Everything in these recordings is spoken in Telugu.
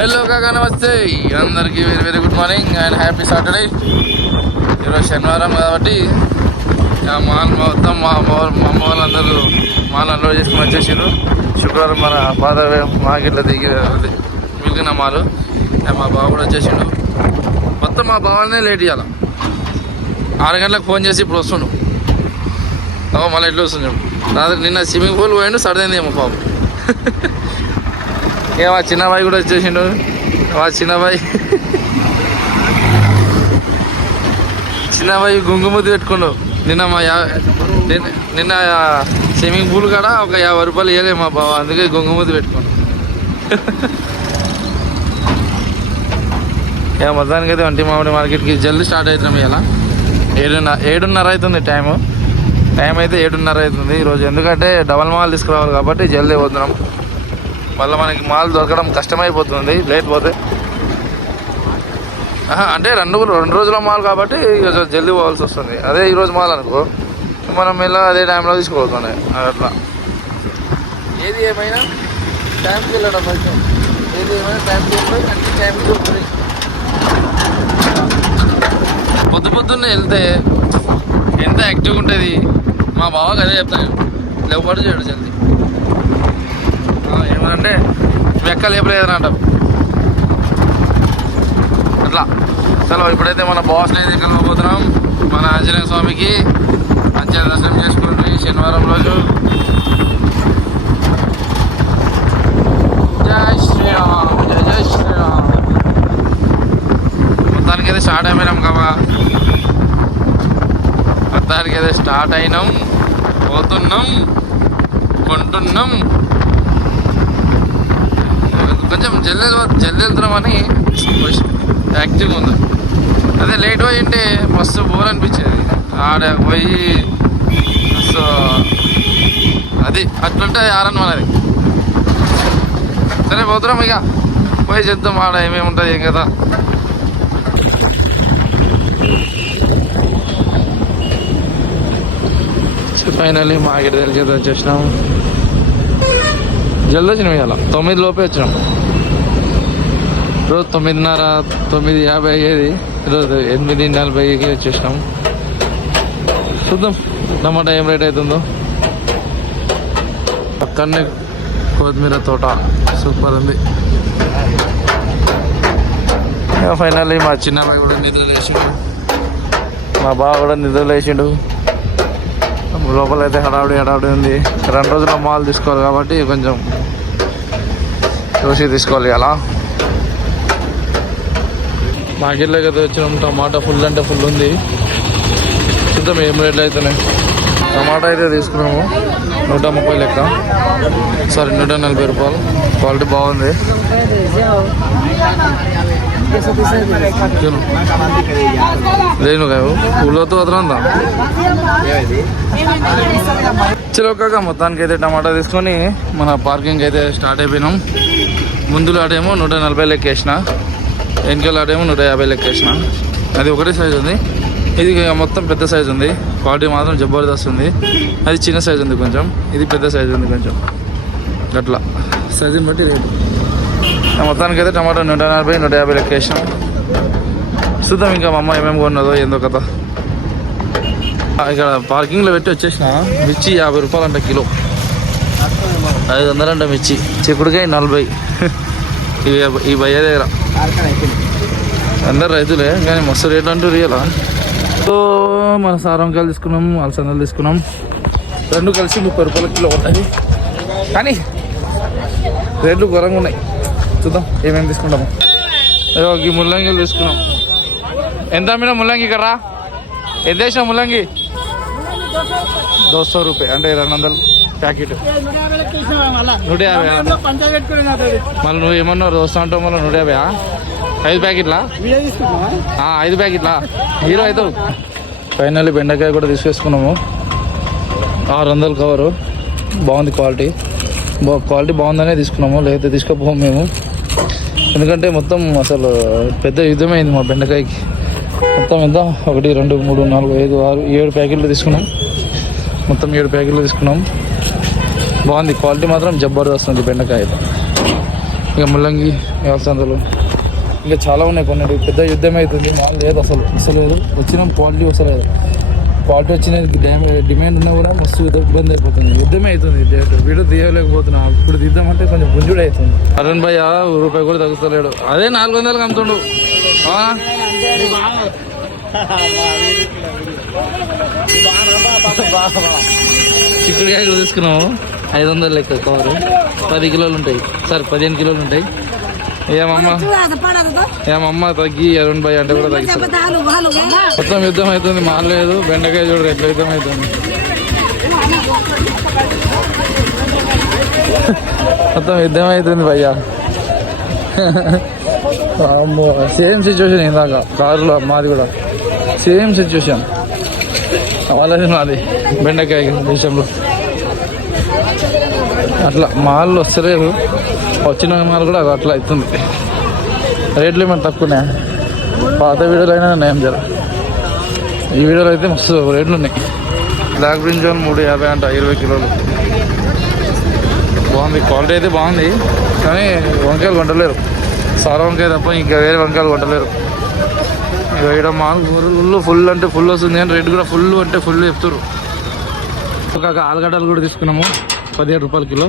హలో కాకా నమస్తే అందరికీ very very good morning and happy Saturday ఈరోజు శనివారం కాబట్టి మా మాల్ మొత్తం మా అమ్మ మా వాళ్ళందరూ మాల్ అన్లోడ్ చేసుకుని వచ్చేసారు శుక్రవారం మన పాత మార్కెట్లో దిగి మిగిలిన మాలు. మా బావ కూడా వచ్చేసిండు. మొత్తం మా బావనే లేట్ చేయాలి. ఆరు గంటలకు ఫోన్ చేసి ఇప్పుడు వస్తుండు. మళ్ళీ ఎట్లా వస్తుంది రాత్రి నిన్న స్విమ్మింగ్ పూల్ పోయిండు సర్దైంది ఏమో పాపం. ఏ మా చిన్నబాయి కూడా వచ్చేసిండు. మా చిన్నబాయి. చిన్నబాయి గుంగుమూతి పెట్టుకుండు. నిన్న మా యా నిన్న- స్విమ్మింగ్ పూల్ కాడ ఒక యాభై రూపాయలు వేయలే మా బావ అందుకే గుంగుమూతి పెట్టుకుండు. ఇక మొత్తానికి అయితే వంటి మామిడి మార్కెట్కి జల్దీ స్టార్ట్ అవుతున్నాం ఇలా ఏడున్నర ఏడున్నర అవుతుంది టైము. టైం అయితే ఏడున్నర అవుతుంది. ఈరోజు ఎందుకంటే డబల్ మాల్ తీసుకురావాలి కాబట్టి జల్దీ పోతున్నాం. మళ్ళీ మనకి మాల్ దొరకడం కష్టమైపోతుంది లేట్ పోతే. అంటే రెండు రెండు రోజుల మాల్ కాబట్టి జల్దీ పోవాల్సి వస్తుంది. అదే ఈరోజు మాల్ అనుకో. మనం ఇలా అదే టైంలో తీసుకోబోతున్నాయి అట్లా. ఏది ఏమైనా టైంకి వెళ్ళడం కొంచెం. ఏది ఏమైనా టైంకి వెళ్ళి అన్ని టైంకి ఉంటుంది పొద్దు పొద్దున్నే వెళ్తే ఎంత యాక్టివ్గా ఉంటుంది? మా బావకి అదే చెప్తాను. లేకపోతే చేయడు జల్దీ. ఏమంటే ఏమనంటే వెక్క లేపలేదని అట్లా. చలో ఇప్పుడైతే మన బాస్ అయితే కలవబోతున్నాం. మన ఆంజనేయ స్వామికి మంచిగా దర్శనం చేసుకోండి శనివారం రోజు. జై శ్రీరామ్ జై జై శ్రీరామ్. మొత్తానికి అయితే స్టార్ట్ అయిపోయినాం కదా మొత్తానికి అయితే స్టార్ట్ అయినాం. పోతున్నాం. కొంటున్నాం. కొంచెం జల్లి జల్లి వెళ్తున్నామని యాక్టివ్గా ఉంది. అదే లేట్ పోయింటే మస్తు బోర్ అనిపించేది. ఆడ పోయి సో అది అట్లుంటుంది ఆరన్ మనది. సరే పోతున్నాం ఇక. పోయి చేద్దాం ఆడ ఏమేమి ఉంటుంది ఏం కదా. ఫైనల్లీ మార్కెట్ తెలిసి వచ్చేసినాం. జల్ది వచ్చినాం ఇవాళ. తొమ్మిది లోపే వచ్చినాం. రోజు తొమ్మిదిన్నర తొమ్మిది యాభై అయ్యేది. ఈరోజు ఎనిమిది నలభైకి వచ్చేసినాం. చూద్దాం టమాటా ఏం రేట్ అవుతుందో పక్కనే కొత్తిమీర తోట. సూపర్ ఉంది. ఫైనల్లీ మా చిన్నమ్మాయి కూడా నిద్ర లేచిండు. మా బావ కూడా నిద్ర లేచిండు. లోపల అయితే హడావుడి హడావుడి ఉంది. రెండు రోజుల మాల్ తీసుకోవాలి కాబట్టి కొంచెం చూసి తీసుకోవాలి అలా మార్కెట్లోకి అయితే వచ్చినాం. టమాటా ఫుల్ అంటే ఫుల్ ఉంది. చూద్దాం ఏం రేట్లు అవుతున్నాయి టమాటా అయితే తీసుకున్నాము. నూట ముప్పై లెక్క. సారీ నూట నలభై రూపాయలు. క్వాలిటీ బాగుంది. లేను కావు పూలతో వదలందా చలో కాక మొత్తానికి అయితే టమాటా తీసుకొని మన పార్కింగ్ అయితే స్టార్ట్ అయిపోయినాం. ముందులో ఆడేమో నూట నలభై లెక్క వేసిన. వెనకాల ఆడేమో నూట యాభై లెక్క వేసిన. అది ఒకటే సైజు ఉంది. ఇది మొత్తం పెద్ద సైజు ఉంది. క్వాలిటీ మాత్రం జబర్దస్త్ ఉంది. అది చిన్న సైజు ఉంది కొంచెం. ఇది పెద్ద సైజు ఉంది కొంచెం. అట్లా. సైజుని బట్టి రేటు మొత్తానికి అయితే టమాటో నూట నలభై నూట యాభై లెక్క వేసినాం. చూద్దాం ఇంకా మా అమ్మ ఏమేమి కొన్నదో ఏందో కదా ఇక్కడ పార్కింగ్లో పెట్టి వచ్చేసిన. మిర్చి యాభై రూపాయలు అంట కిలో. ఐదు వందలు అంట మిర్చి. చిక్కుడుకాయ నలభై. ఈ భయ్య దగ్గర. అందరు రైతులే కానీ మస్తు రేట్లు అంటూ రియలా సో మన సారంకాయలు తీసుకున్నాం అలసందలు తీసుకున్నాం. రెండు కలిసి ముప్పై రూపాయల కిలో ఉంటుంది కానీ రేట్లు ఘోరంగా ఉన్నాయి. చూద్దాం ఏమేమి తీసుకుంటాము. ఈ ముల్లంగిలు తీసుకున్నాం. ఎంత అమ్మినా ముల్లంగి కర్రా? ఎంత వేసినా ముల్లంగి? దోసో రూపాయి అంటే రెండు వందలు. ప్యాకెట్. నూట యాభై మళ్ళీ నువ్వు ఏమన్నావు? వస్తా అంటావు మళ్ళీ నూట యాభై ఐదు ప్యాకెట్లా? ఐదు ప్యాకెట్లా? హీరో అవుతావు ఫైనల్లీ బెండకాయ కూడా తీసుకేసుకున్నాము ఆరు వందలు కవరు. బాగుంది క్వాలిటీ. బా క్వాలిటీ బాగుందనే తీసుకున్నాము. లేకపోతే తీసుకోపోము మేము. ఎందుకంటే మొత్తం అసలు పెద్ద యుద్ధమైంది మా బెండకాయకి. మొత్తం ఎంత? ఒకటి రెండు మూడు నాలుగు ఐదు ఆరు ఏడు ప్యాకెట్లు తీసుకున్నాం. మొత్తం ఏడు ప్యాకెట్లు తీసుకున్నాం. బాగుంది. క్వాలిటీ మాత్రం జబర్దస్త్ ఉంది బెండకాయ ఇక ముల్లంగి వ్యవసాయాలు ఇంకా చాలా ఉన్నాయి కొన్ని పెద్ద యుద్ధం అవుతుంది. మాల్ లేదు అసలు. అసలు వచ్చిన క్వాలిటీ వస్తలేదు. క్వాలిటీ వచ్చిన డ్యామేజ్ డిమాండ్ ఉన్నా కూడా మస్తు ఇబ్బంది అయిపోతుంది. యుద్ధమే అవుతుంది. వీడియో తీయలేకపోతున్నా. ఇప్పుడు తీద్దామంటే కొంచెం గుంజుడు అవుతుంది. అరుణ్ భయ్య రూపాయి కూడా తగ్గుతలేడు అదే నాలుగు వందలకు అమ్ముతుండు. అవునా? చిక్కుడుకాయలు తీసుకున్నాము ఐదు వందలు లెక్క కవర్ పది కిలోలు ఉంటాయి. సార్ పదిహేను కిలోలు ఉంటాయి. ఏమమ్మ? ఏమమ్మ తగ్గి అరుణ్ భయ్ అంటే కూడా తగ్గిస్తారు మొత్తం యుద్ధం అవుతుంది మారలేదు. బెండకాయ చూడరు ఎట్లా యుద్ధం అవుతుంది. మొత్తం యుద్ధం అవుతుంది భయ్యా. అమ్మో సేమ్ సిచ్యువేషన్ ఇందాక కారులో మాది కూడా. సేమ్ సిచ్యువేషన్ వాళ్ళది నాది బెండకాయ విషయంలో. అట్లా మాల్ వస్తలేదు వచ్చిన మాల్ కూడా అట్లా అవుతుంది. రేట్లు ఏమైనా తక్కువనే? పాత వీడియోలు అయినా నేను జర? ఈ వీడియోలో అయితే మస్తు రేట్లు ఉన్నాయి. బ్లాక్ బ్రింజాల్ మూడు యాభై అంట ఇరవై కిలోలు. బాగుంది క్వాలిటీ అయితే బాగుంది. కానీ వంకాయలు కొంటలేరు సారా వంకాయ తప్ప ఇంకా వేరే వంకాయలు కొంటలేరు ఇక ఇక్కడ మాల్ ఫుల్ ఫుల్ అంటే ఫుల్ వస్తుంది. కానీ రేట్ కూడా ఫుల్ అంటే ఫుల్ చెప్తారు ఒక ఆలుగడ్డలు కూడా తీసుకున్నాము. పదిహేడు రూపాయల కిలో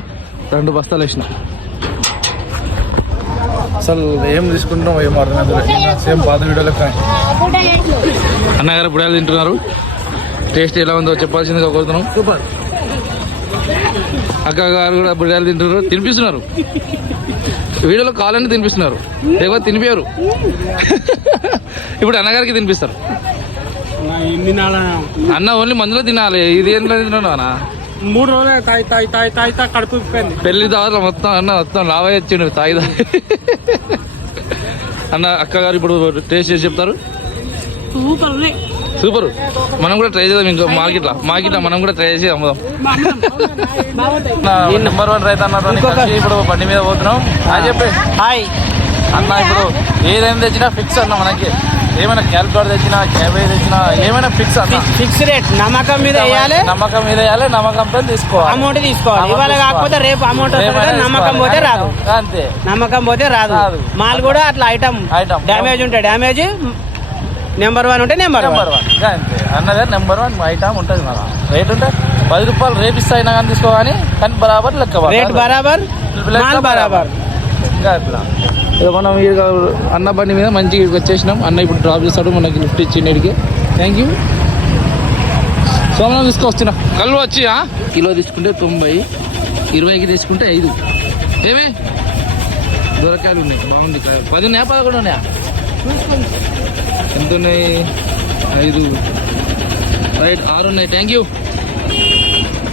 రెండు బస్తాలు వేసిన. అసలు ఏం తీసుకుంటాం ఏం అర్థం సేమ్ పాత వీడియోలో కానీ. అన్నగారు బుడాలు తింటున్నారు. టేస్ట్ ఎలా ఉందో చెప్పాల్సిందిగా కోరుతున్నాం. సూపర్. అక్క గారు కూడా బుడాలు తింటున్నారు. తినిపిస్తున్నారు. వీడియోలో కావాలని తినిపిస్తున్నారు. లేకపోతే తినిపించారు ఇప్పుడు అన్నగారికి తినిపిస్తారు. అన్న ఓన్లీ మందులో తినాలి. ఇది ఏం తిన్నాను అన్న? మూడు రోజులు తాయి తాయి తాయి తాయి తాయి కడుపు ఉప్పింది పెళ్ళి దావలో మొత్తం అన్న మొత్తం లావయ్య వచ్చిండు తాగి తాగి. అన్న అక్క గారు ఇప్పుడు టేస్ట్ చేసి చెప్తారు? సూపర్ ఉన్నాయి సూపర్. మనం కూడా ట్రై చేద్దాం ఇంకో మార్కెట్లో. మార్కెట్లో మనం కూడా ట్రై చేసి అమ్ముదాం. నెంబర్ వన్ రైతు అన్నతో కలిసి ఇప్పుడు బండి మీద పోతున్నాం. అని చెప్పి. హాయ్. అన్న ఇప్పుడు ఏదైనా తెచ్చినా ఫిక్స్ అన్న మనకి. ఏమైనా క్యాల్కులేటర్ తెచ్చినా క్యాబేజ్ తెచ్చినా ఏమైనా ఫిక్స్ ఫిక్స్ రేట్ నమ్మకం మీద వేయాలి. నమ్మకం మీద వేయాలి నమ్మకం పైన తీసుకోవాలి. అమౌంట్ తీసుకోవాలి. ఇవాళ కాకపోతే. రేపు అమౌంట్ నమ్మకం. పోతే రాదు. అంతే. నమ్మకం పోతే రాదు. మాల్ కూడా అట్లా ఐటమ్ Item. డ్యామేజ్ ఉంటే డ్యామేజ్ నెంబర్ వన్ ఉంటే నెంబర్ నెంబర్ వన్ అంతే. అన్నదే నెంబర్ వన్ ఐటమ్ ఉంటుంది మన రేట్ ఉంటే పది రూపాయలు రేపు ఇస్తా అయినా కానీ తీసుకోవాలి కానీ బరాబర్ లెక్క. రేట్ బరాబర్ బరాబర్. ఇంకా ఇక మనం ఈడ అన్న బండి మీద మంచిగా ఇక్కడికి వచ్చేసినాం. అన్న ఇప్పుడు డ్రాప్ చేస్తాడు మనకి లిఫ్ట్ ఇచ్చిండు ఇడికి థ్యాంక్ యూ సోమనం తీసుకొస్తున్నా. కళ్ళు వచ్చి? కిలో తీసుకుంటే తొంభై ఇరవైకి తీసుకుంటే ఐదు. ఏమి? దొరకాయలు ఉన్నాయి. బాగుంది. పది ఉన్నాయా పదకొండు ఉన్నాయా? ఎంత ఉన్నాయి? ఐదు. రైట్ ఆరు ఉన్నాయి. థ్యాంక్ యూ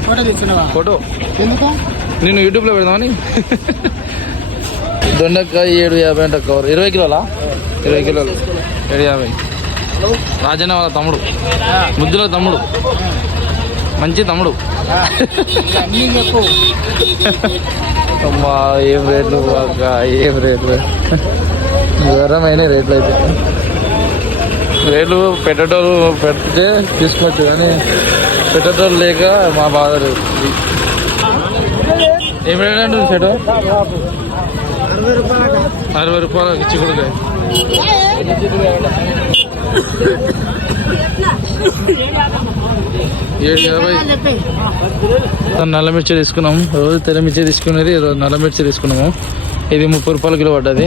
ఫోటో తీసుకున్నావా? ఫోటో. ఎందుకు? నేను యూట్యూబ్లో పెడదామని. దొండకాయ ఏడు యాభై అంట కవర్. ఇరవై కిలోలా? ఇరవై కిలోలు. ఏడు యాభై. రాజన్న వాళ్ళ తమ్ముడు. ముద్దుల తమ్ముడు. మంచి తమ్ముడు. అమ్మా ఏం రేట్లు అక్క? ఏం రేట్లు? వివరమైన రేట్లు అయితే. రేట్లు పెట్టేటోళ్ళు పెడితే తీసుకోవచ్చు కానీ పెట్టేటోళ్ళు లేక మా బాధ లేదు. ఏం రేట్ అంటుంది చెడు అరవై రూపాయలు చిక్కుడుకాయ ఏడు యాభై. నల్ల మిర్చి తీసుకున్నాం. రోజు తెల్ల మిర్చి తీసుకునేది ఈరోజు నల్ల మిర్చి తీసుకున్నాము. ఇది ముప్పై రూపాయల కిలో పడ్డది.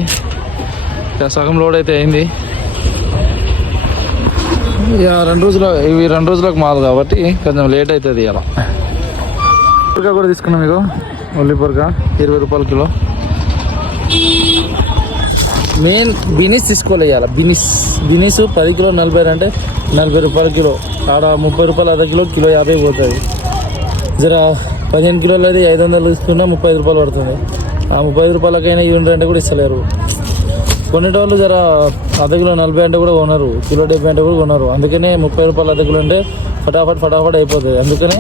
ఇక సగం లోడ్ అయితే అయింది. ఇక రెండు రోజులు ఇవి రెండు రోజులకు మాలు కాబట్టి కొంచెం లేట్ అవుతుంది ఇలా పొరక కూడా తీసుకున్నాం మీకు ఉల్లి పొరక ఇరవై రూపాయల కిలో. మెయిన్ బినిస్ తీసుకోవాలి ఇవాళ బినిస్ బినిస్ పది కిలో నలభై అంటే నలభై రూపాయల కిలో. ఆడ ముప్పై రూపాయలు అర్ధ కిలో కిలో యాభై పోతుంది జర పదిహేను కిలోలు అది ఐదు వందలు తీసుకున్నా ముప్పై ఐదు రూపాయలు పడుతుంది. ఆ ముప్పై ఐదు రూపాయలకైనా ఇవ్వండి అంటే కూడా ఇస్తలేరు. కొనేటోళ్ళు జర అర్ధ కిలో నలభై అంటే కూడా కొనరు. కిలో డెబ్బై అంటే కూడా కొనరు. అందుకనే ముప్పై రూపాయలు అర్ధ కిలో అంటే ఫటాఫట్ ఫటాఫట్ అయిపోతుంది అందుకనే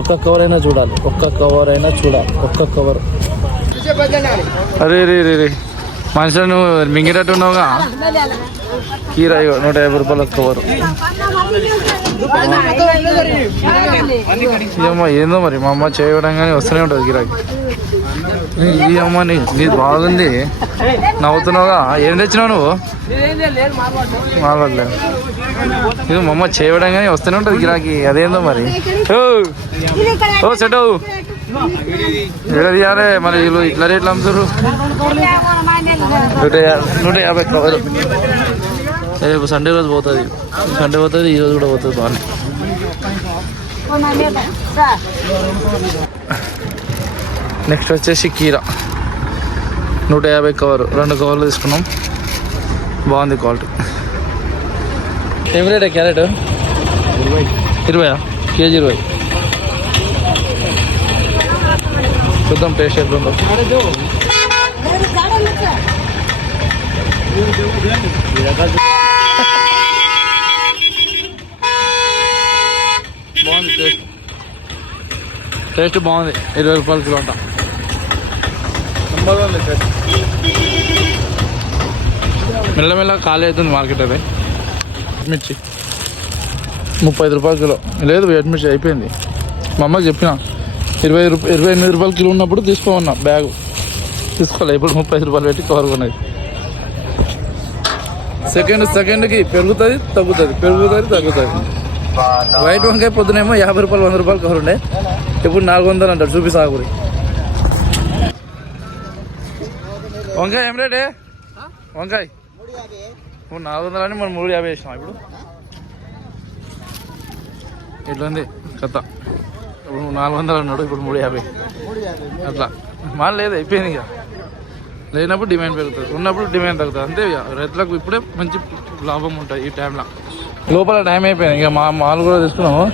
ఒక్క కవర్ అయినా చూడాలి. ఒక్క కవర్ అయినా చూడాలి. ఒక్క కవర్. అరే రే రే రే. మనిషిలో నువ్వు మింగేటట్టు ఉన్నావుగా కీరా నూట యాభై రూపాయలు కవరు ఏమో ఏందో మరి? మా అమ్మ చేయడం కానీ వస్తూనే ఉంటుంది గిరాకి. ఈ అమ్మ నీ నీది బాగుంది. నవ్వుతున్నావుగా? ఏం తెచ్చినావు నువ్వు? మాట్లాడలేదు ఇది మా అమ్మ చేయడం కానీ వస్తూనే ఉంటుంది గిరాకీ. అదేందో మరి? ఓ ఓ సెట్ ఏడ తీయాలి మరి వీళ్ళు ఇట్లా రేట్లు అమ్ముతారు నూట నూట యాభై కవర్ రేపు సండే రోజు పోతుంది. సండే పోతుంది ఈ రోజు కూడా పోతుంది బాగానే. నెక్స్ట్ వచ్చేసి కీరా. నూట యాభై కవర్. రెండు కవర్లు తీసుకున్నాం. బాగుంది క్వాలిటీ. ఏం రేట్ క్యారెట్? ఇరవై. కేజీ ఇరవై. చూద్దాం టేస్ట్ ఎట్లుందో బాగుంది టేస్ట్ టేస్ట్ బాగుంది ఇరవై రూపాయల కిలో అంట. నెంబర్ వన్ టేస్ట్ మెల్లమెల్ల ఖాళీ అవుతుంది మార్కెట్ అది. మిర్చి. ముప్పై ఐదు రూపాయల కిలో. లేదు మిర్చి అయిపోయింది. మా అమ్మకి చెప్పిన. ఇరవై రూపాయ ఇరవై ఎనిమిది రూపాయలు కిలో ఉన్నప్పుడు తీసుకోమన్నా బ్యాగ్. తీసుకోవాలి ఇప్పుడు ముప్పై రూపాయలు పెట్టి కవర్ కొన్నది సెకండ్ సెకండ్కి పెరుగుతుంది తగ్గుతుంది. పెరుగుతుంది తగ్గుతుంది. వైట్ వంకాయ పొద్దునేమో యాభై రూపాయలు వంద రూపాయలు కవర్ ఉండే. ఇప్పుడు నాలుగు వందలు అంటారు చూపి సాగురి. వంకాయ ఏం రేటే? వంకాయ. ఇప్పుడు నాలుగు వందలు అని మనం మూడు యాభై వేసినాం ఇప్పుడు. ఎట్లుంది? కథ. ఇప్పుడు నాలుగు వందలు అన్నాడు ఇప్పుడు మూడు యాభై. అట్లా. మాల లేదు అయిపోయింది ఇక. లేనప్పుడు డిమాండ్ పెరుగుతుంది. ఉన్నప్పుడు డిమాండ్ తగ్గుతుంది. అంతే ఇక. రైతులకు ఇప్పుడే మంచి లాభం ఉంటుంది ఈ టైంలో. లోపల టైం అయిపోయింది. ఇక మా మాలు కూడా తీసుకున్నాము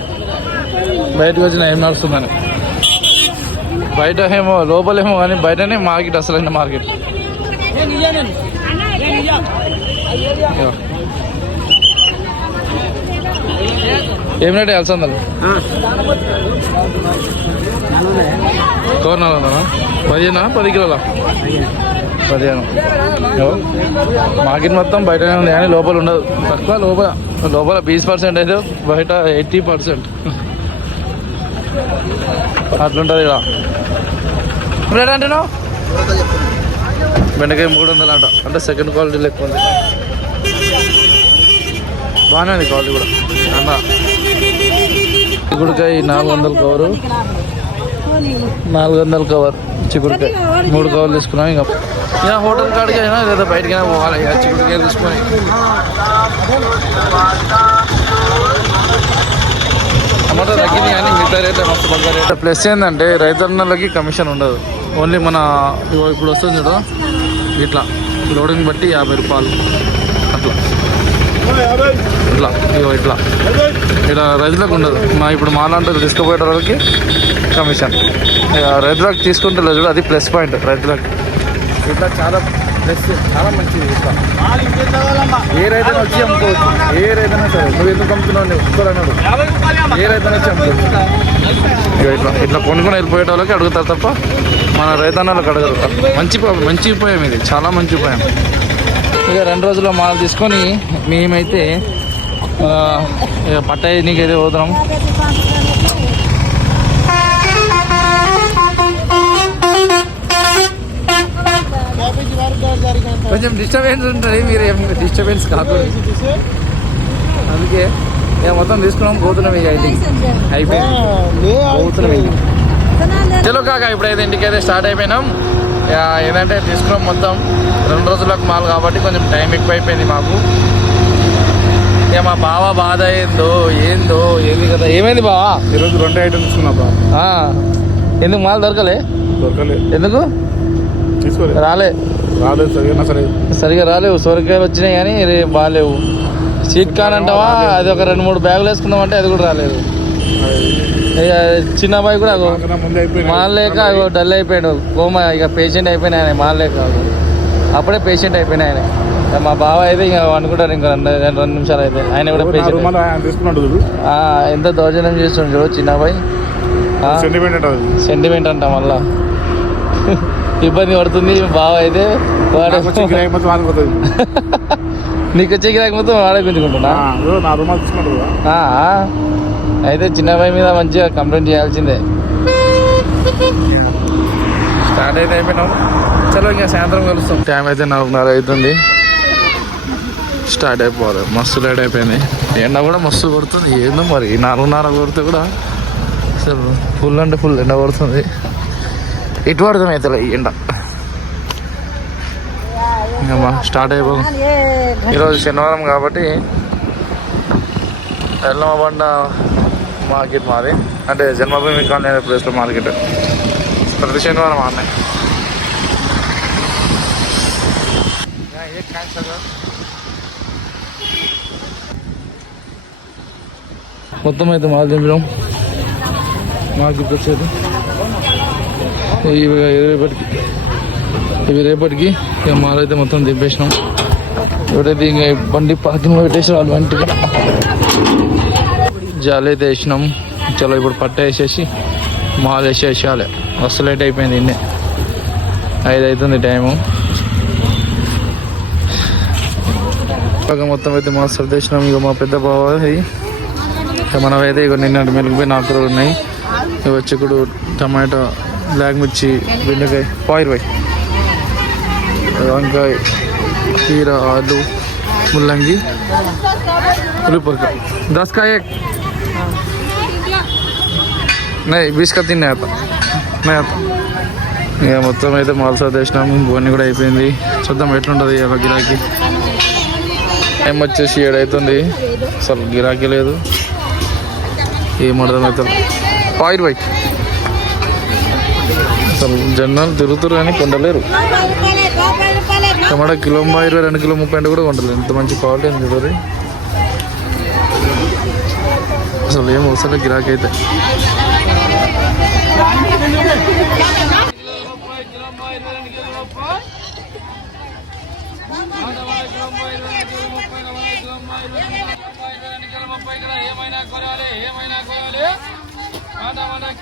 బయటకు వచ్చిన ఏం నడుస్తుందని. బయట ఏమో లోపలేమో కానీ బయటనే మార్కెట్ అసలైన మార్కెట్. ఏం రేట్ అలసందలు కవర్ నాలుగు వందలా పదిహేనా? పది కిలోలా? పదిహేను. మార్కెట్ మొత్తం బయటనే ఉంది కానీ లోపల ఉండదు. తక్కువ లోపల. లోపల బీస్ పర్సెంట్ అయితే బయట ఎయిటీ పర్సెంట్. అట్లుంటుంది ఇక్కడ రేట్ అంటే నువ్వు బెండకాయ మూడు వందలు అంట. అంటే సెకండ్ క్వాలిటీ ఎక్కువ ఉంది. బాగానే ఉంది క్వాలిటీ కూడా. అన్న. చిక్కుడుకాయ నాలుగు వందల కవరు. నాలుగు వందల కవర్ చిక్కుడుకాయ. మూడు కవర్లు తీసుకున్నాం ఇంకా. ఇక హోటల్ కాడికి అయినా లేదా బయటకైనా పోవాలి. ఇక చిక్కుడుకాయ తీసుకొని. టమాటా తగ్గింది కానీ మిగతా రేట్ మస్తు బాగా రేట్. ప్లస్ ఏంటంటే రైతన్నలకి కమిషన్ ఉండదు. ఓన్లీ మన ఇప్పుడు వస్తుంది చూడ. ఇట్లా. లోడింగ్ బట్టి యాభై రూపాయలు. అట్లా. ఇట్లా ఇట్లా. ఇలా రైతులకు ఉండదు. మా ఇప్పుడు మాలాంటి తీసుకుపోయే వాళ్ళకి కమిషన్. ఇక రైతులకు తీసుకుంటే చూడ అది ప్లస్ పాయింట్ రైతులకు. ఇట్లా చాలా ప్లస్ చాలా మంచిది ఇట్లా. ఏ రైతైనా వచ్చి అమ్ముకోవచ్చు ఏ రైతైనా సరే నువ్వు ఎందుకు అమ్ముతున్నావు నువ్వు ఒక్కరు అన్నాడు ఏ రైతైనా వచ్చి అమ్ముకోవచ్చు ఇట్లా ఇట్లా కొనుక్కొని వెళ్ళిపోయే వాళ్ళకి అడుగుతారు తప్ప మన రైతన్నలకు అడగరు. మంచి మంచి ఉపాయం ఇది చాలా మంచి ఉపాయం. ఇక రెండు రోజుల్లో మాల్ తీసుకొని మేమైతే ఇక పట్టాయి నీకైతే పోతున్నాం. కొంచెం డిస్టర్బెన్స్ ఉంటుంది మీరు ఏం డిస్టర్బెన్స్ కాకూడదు. అందుకే ఇక మొత్తం తీసుకున్నాం పోతున్నాం ఇక అయిపోయింది. పోతున్నాం ఇంటికి చలో కాక ఇప్పుడైతే ఇంటికి అయితే స్టార్ట్ అయిపోయినాం. ఏదంటే తీసుకున్నాం మొత్తం. రెండు రోజులకు మాల్ కాబట్టి కొంచెం టైం ఎక్కువ అయిపోయింది మాకు. ఇక మా బావ బాధ ఏందో ఏందో ఏంది కదా. ఏమైంది బావా? ఈరోజు రెండు ఐటమ్స్ తీసుకున్నా బా ఆ, ఎందుకు మాల్ దొరకలే? దొరకలే. ఎందుకు? తీసుకోలేదు రాలే. రాలేదు సరిగా సరే. సరిగా రాలేవు. సొరకాయలు వచ్చినాయి కానీ బాగాలేవు. సీట్ కాన్ అంటావా అది ఒక రెండు మూడు బ్యాగులు వేసుకుందామంటే అది కూడా రాలేదు. ఇక చిన్న అబ్బాయి కూడా అగో డల్ అయిపోయాడు. కోమ ఇక పేషెంట్ అయిపోయినా ఆయన మానలేక అగో. అప్పుడే పేషెంట్ అయిపోయినా ఆయన. మా బావ అయితే ఇంకా అనుకుంటారు ఇంకా రెండు రెండు నిమిషాలు అయితే. ఆయన కూడా పేషెంట్ ఎంత దౌర్జన్యం చేస్తుండు చూడు చిన్న అబ్బాయి సెంటిమెంట్ అంటే అది. సెంటిమెంట్ అంట మళ్ళా. ఇబ్బంది పడుతుంది బావ అయితే. నాకు వచ్చే గిరాకీ మొత్తం వాళ్ళకి పోతుంది. నీకు వచ్చే గిరాకీ మొత్తం వాడే గుంజుకుంటున్నా? అయితే చిన్న అబ్బాయి మీద మంచిగా కంప్లైంట్ చేయాల్సిందే. స్టార్ట్ అయితే అయిపోయినాం చలో ఇంకా సాయంత్రం కలుస్తాం. టైం అయితే నాలుగున్నర అవుతుంది. స్టార్ట్ అయిపోవాలి. మస్తు లేట్ అయిపోయింది. ఎండ కూడా మస్తు కొడుతుంది. ఏందో మరి? ఈ నాలుగున్నర కొడితే కూడా అసలు ఫుల్ అంటే ఫుల్ ఎండ కొడుతుంది. ఎటు అర్థమవుతుంది ఈ ఎండ. ఇంకా మా స్టార్ట్ అయిపో ఈరోజు శనివారం కాబట్టి ఎల్లమ్మ బండ మార్కెట్ మాది. అంటే జన్మభూమి కాలనీ అనే ప్లేస్లో మార్కెట్. ప్రతి శనివారం అన్నాయి మొత్తం అయితే మాల్ దింపడం మార్కెట్ వచ్చేది ఇవి రేపటికి. ఇవి రేపటికి ఇక మాల్ అయితే మొత్తం దింపేసినాం. ఎవరైతే ఇంకా బండి పార్కింగ్లో పెట్టేసి వాళ్ళు వెంటనే. జాలి అయితే వేసినాం చలో ఇప్పుడు పట్ట వేసేసి మాల్ వేసేసేయాలి. అసలు లేట్ అయిపోయింది ఇన్నే. ఐదు అవుతుంది టైము. మొత్తం అయితే మా సర్దేశం ఇక మా పెద్ద బావ మనమైతే ఇక నిన్నటి మెలుగుపోయి నాకులు ఉన్నాయి. ఇవి వచ్చి ఇప్పుడు టమాటో బ్లాక్ మిర్చి బెండకాయ పాయిర్ బాయ్ వంకాయ కీర ఆలు ముల్లంగి ఉల్లిపక్క దసకాయ नहीं बीस का तीन नहीं आता नहीं आता ఇక మొత్తం అయితే మాల్ సర్దేసినాము బోని కూడా అయిపోయింది చూద్దాం ఎట్లుంటుంది ఇక గిరాకీ టైం వచ్చేసి ఏడైతుంది అసలు గిరాకీ లేదు ఏం అర్థమవుతుంది పాయిర్ బైక్ అసలు జనాలు తిరుగుతారు కానీ కొండలేరు టమాటా కిలో ఇరవై రెండు కిలో ముప్పై అంటే కూడా కొండలేదు ఎంత మంచి క్వాలిటీ ఉంది చూడరు అసలు ఏం అవసరం గిరాకీ అయితే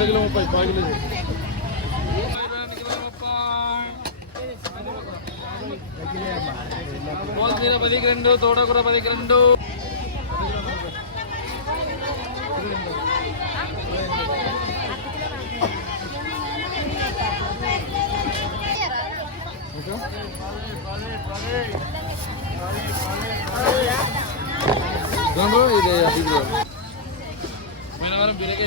కిలో ముప్పై పావు కిలో కొత్తిమీర పదికి రెండు తోటకూర పదికి రెండు ఇది ఇది పోయిన వారం బీరకాయ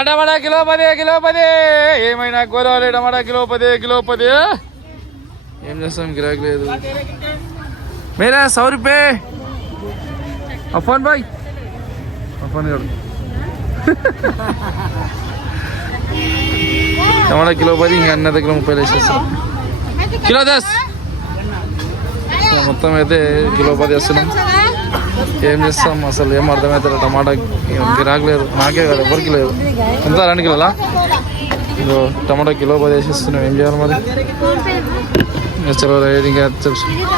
టమాటా కిలో పది కిలో పది ఏమైనా కూరవాలి టమాటా కిలో పది కిలో పది ఏం చేస్తాం? గిరాకీ లేదు. మేరా సౌ రూపే ఫోన్ బాయ్. అఫాన్ గారు టమాటా కిలో పది ఇంకా అన్న దగ్గర ముప్పై వేసేస్తాం. కిలో దస్. మొత్తం అయితే కిలో పది వేస్తున్నాం. ఏం చేస్తాం? అసలు ఏం అర్థమవుతుంది టమాటా ఏం గిరాకీ లేదు. నాకే కదా ఎవరికి లేదు. ఎంత? రెండు కిలోలా? ఇగో టమాటా కిలో పది వేసేస్తున్నాం. ఏం చేయాలి మరి? చలో ఇంకా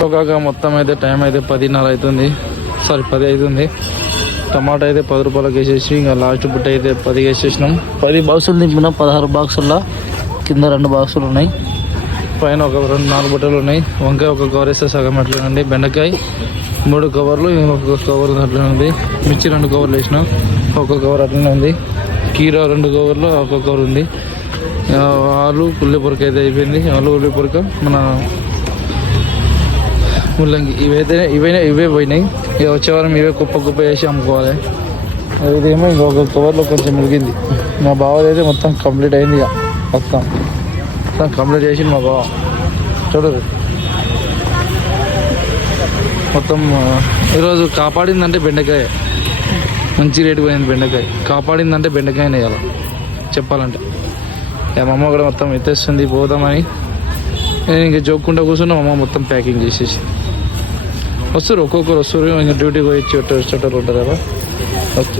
ఒక మొత్తం అయితే టైం అయితే పదిన్నర అవుతుంది సారీ పది అవుతుంది టమాటా అయితే పది రూపాయలకి వేసేసి ఇంకా లాస్ట్ బుట్ట అయితే పది వేసేసినాం. పది బాక్సులు దింపిన పదహారు బాక్సుల్లో కింద రెండు బాక్సులు ఉన్నాయి. పైన ఒక రెండు నాలుగు బుట్టలు ఉన్నాయి. వంకాయ ఒక కవర్ వేస్తే సగం ఎట్లనండి బెండకాయ మూడు కవర్లు ఇంకొక కవర్ అట్లనే ఉంది. మిర్చి రెండు కవర్లు వేసినాం. ఒక కవర్ అట్లనే ఉంది. కీరా రెండు కవర్లు ఒక కవర్ ఉంది. వాళ్ళు ఆలు ఉల్లి అయితే అయిపోయింది. ఆలు ఉల్లి పొరక మన ముల్లంగి. ఇవైతే ఇవైనా ఇవే పోయినాయి. ఇక వచ్చే వారం ఇవే కుప్ప కుప్ప వేసి అమ్ముకోవాలి. ఇదేమో ఇంకొక కవర్లో కొంచెం మిగిలింది మా బావది అయితే మొత్తం కంప్లీట్ అయింది ఇక. మొత్తం. మొత్తం కంప్లీట్ చేసింది మా బావ. చూడదు మొత్తం ఈరోజు కాపాడిందంటే బెండకాయ. మంచి రేటు పోయింది బెండకాయ. కాపాడిందంటే బెండకాయనే ఇవాళ. చెప్పాలంటే. మా అమ్మ కూడా మొత్తం ఎత్తేస్తుంది పోదామని. నేను ఇంకా జోక్కుంటా కూర్చున్నా మా అమ్మ మొత్తం ప్యాకింగ్ చేసేసి. వస్తారు ఒక్కొక్కరు వస్తారు ఇంకా డ్యూటీకి పోయి చెట్టు ఉంటారు కదా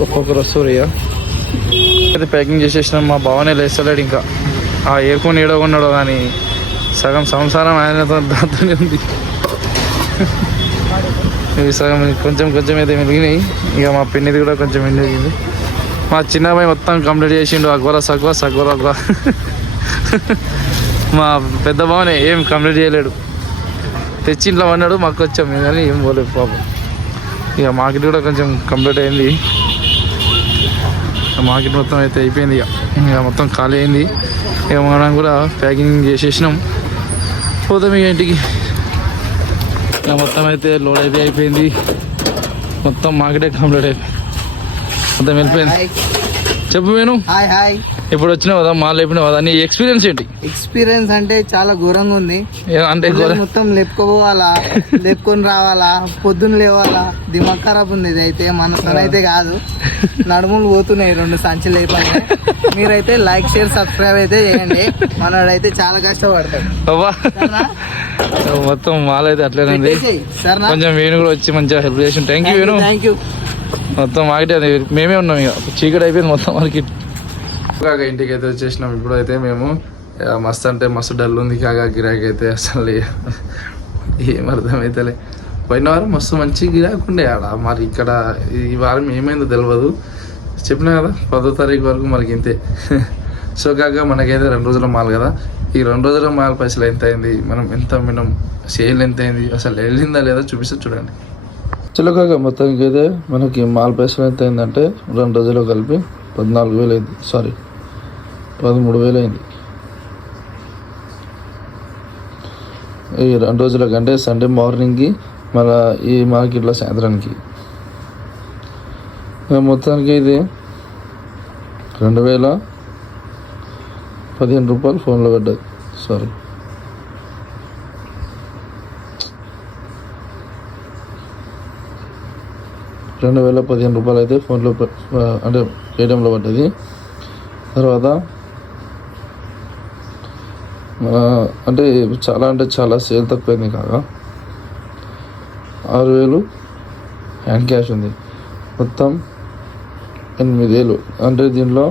ఒక్కొక్కరు వస్తారు ఇక. అయితే ప్యాకింగ్ చేసేసిన మా బావనే లేస్తలేడు ఇంకా. ఆ ఏర్కొని ఏడో కొన్నాడో కానీ సగం సంసారం ఆయన దాంతోనే ఉంది. ఇవి సగం కొంచెం కొంచెం అయితే మిగిలినాయి. ఇక మా పిన్నిది కూడా కొంచెం మెలిగింది మా చిన్నబాయి మొత్తం కంప్లీట్ చేసిండు. అక్వరా సక్వా సక్వరా అక్వా మా పెద్ద బావనే ఏం కంప్లీట్ చేయలేడు. తెచ్చి ఇంట్లో అన్నాడు మాకు వచ్చాం. మేము కానీ ఏం పోలేదు పాపం. ఇక మార్కెట్ కూడా కొంచెం కంప్లీట్ అయింది. మార్కెట్ మొత్తం అయితే అయిపోయింది ఇక. ఇక మొత్తం ఖాళీ అయింది. ఇక మనం కూడా ప్యాకింగ్ చేసేసినాం. పోతాం ఇక ఇంటికి. ఇక మొత్తం అయితే లోడ్ అయితే అయిపోయింది. మొత్తం మార్కెటే కంప్లీట్ అయిపోయింది. మొత్తం వెళ్ళిపోయింది చెప్పు నేను హాయ్ హాయ్ ఇప్పుడు వచ్చినావు కదా మాల్ అయిపోయినావు కదా నీ ఎక్స్పీరియన్స్ ఏంటి? ఎక్స్పీరియన్స్ అంటే చాలా ఘోరంగా ఉంది. అంటే మొత్తం లేపుకోవాలా లేపుకొని రావాలా పొద్దున్న లేవాలా దిమాగ్ ఖరాబ్ ఉంది ఇది అయితే మన అయితే కాదు. నడుములు పోతున్నాయి రెండు సంచులు అయిపోయినాయి మీరైతే లైక్ షేర్ సబ్స్క్రైబ్ అయితే చేయండి. మనోడైతే చాలా కష్టపడతాడు? మొత్తం మాల్ అయితే అట్లనే కొంచెం వేణు కూడా వచ్చి మంచిగా హెల్ప్ చేసి thank you Venu. Thank you మొత్తం మార్కెట్ అది. మేమే ఉన్నాం ఇక. చీకటి అయిపోయింది మొత్తం మనకి. కాక ఇంటికి అయితే వచ్చేసినాం. ఇప్పుడైతే మేము మస్తు అంటే మస్తు డల్ ఉంది కాగా గిరాకీ అయితే అసలు ఏం అర్థమైతలే. పోయిన వారం మస్తు మంచి గిరాకీ ఉండే ఆడ. మరి ఇక్కడ ఈ వారం ఏమైందో తెలియదు చెప్పినా కదా పదో తారీఖు వరకు మనకి ఇంతే. సో కాక మనకైతే రెండు రోజుల మాల్ కదా. ఈ రెండు రోజుల మాల్ పైసలు ఎంత అయింది మనం ఎంత మినం సేల్ ఎంత అయింది అసలు వెళ్ళిందా లేదా చూపిస్తే చూడండి. చిలకగా మొత్తానికి అయితే మనకి మాల్ పైసలు ఎంత అయిందంటే రెండు రోజులు కలిపి పద్నాలుగు వేలు అయింది సారీ పదమూడు వేలు అయింది ఈ రెండు రోజుల కంటే సండే మార్నింగ్కి మళ్ళీ ఈ మార్కెట్లో సాయంత్రానికి. మొత్తానికి అయితే రెండు వేల పదిహేను రూపాయలు ఫోన్లో పడ్డది సారీ రెండు వేల పదిహేను రూపాయలు అయితే ఫోన్లో అంటే పేటిఎంలో పడ్డది. తర్వాత అంటే చాలా అంటే చాలా సేల్ తక్కువైంది కాక ఆరు వేలు హ్యాండ్ క్యాష్ ఉంది. మొత్తం ఎనిమిది వేలు. అంటే దీనిలో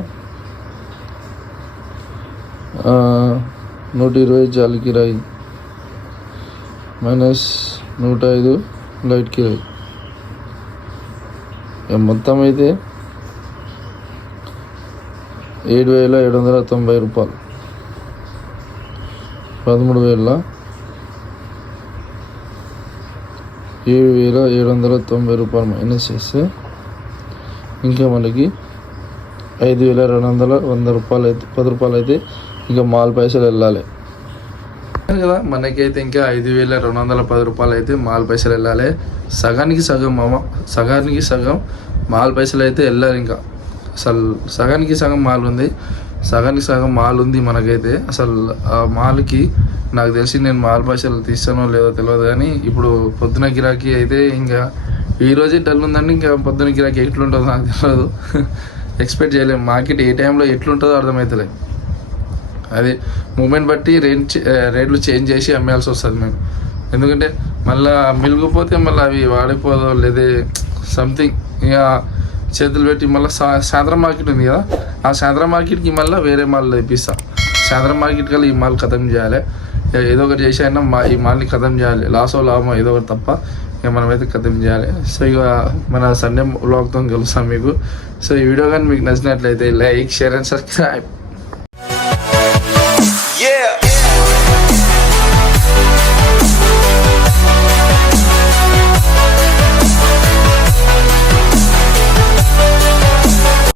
నూట ఇరవై జాలి కిరాయి మైనస్ నూట ఐదు లైట్ కిరాయి. మొత్తం అయితే ఏడు వేల ఏడు వందల తొంభై రూపాయలు పదమూడు వేల ఏడు వేల ఏడు వందల తొంభై రూపాయలు మైనస్ చేస్తే ఇంకా మనకి ఐదు వేల రెండు వందల వంద రూపాయలు అయితే పది రూపాయలు అయితే ఇంకా మాల్ పైసలు వెళ్ళాలి కదా మనకైతే ఇంకా ఐదు వేల రెండు వందల పది రూపాయలు అయితే మాల్ పైసలు వెళ్ళాలి. సగానికి సగం మామ సగానికి సగం మాల్ పైసలు అయితే వెళ్ళాలి ఇంకా. అసలు సగానికి సగం మాల్ ఉంది. సగానికి సగం మాల్ ఉంది మనకైతే. అసలు ఆ మాల్కి నాకు తెలిసి నేను మాల్ పైసలు తీస్తానో లేదో తెలియదు కానీ ఇప్పుడు పొద్దున గిరాకీ అయితే ఇంకా ఈ రోజే డల్ ఉందండి ఇంకా పొద్దున గిరాకీ ఎట్లుంటుందో నాకు తెలియదు. ఎక్స్పెక్ట్ చేయలేము మార్కెట్ ఏ టైంలో ఎట్లుంటుందో అర్థమవుతలేదు అది మూమెంట్ బట్టి రేట్ చే- రేట్లు చేంజ్ చేసి అమ్మేయాల్సి వస్తుంది మేము. ఎందుకంటే మళ్ళీ మిలిగిపోతే మళ్ళీ అవి వాడిపోదో లేదే సంథింగ్. ఇక చేతులు పెట్టి మళ్ళీ సా సాయంత్రం మార్కెట్ ఉంది కదా ఆ సాయంత్రం మార్కెట్కి మళ్ళీ వేరే మాల్ తెప్పిస్తాం. సాయంత్రం మార్కెట్ కల్లా ఈ మాల్ ఖతం చేయాలి. ఏదో ఒకటి చేసి అయినా మా ఈ మాల్ని ఖతం చేయాలి. లాసో లాభమో ఏదో ఒకటి తప్ప ఇక మనమైతే ఖతం చేయాలి. సో ఇక మన సండే బ్లాగ్తో కలుస్తాం మీకు. సో ఈ వీడియో కానీ మీకు నచ్చినట్లయితే లైక్ షేర్ అండ్ సబ్స్క్రైబ్.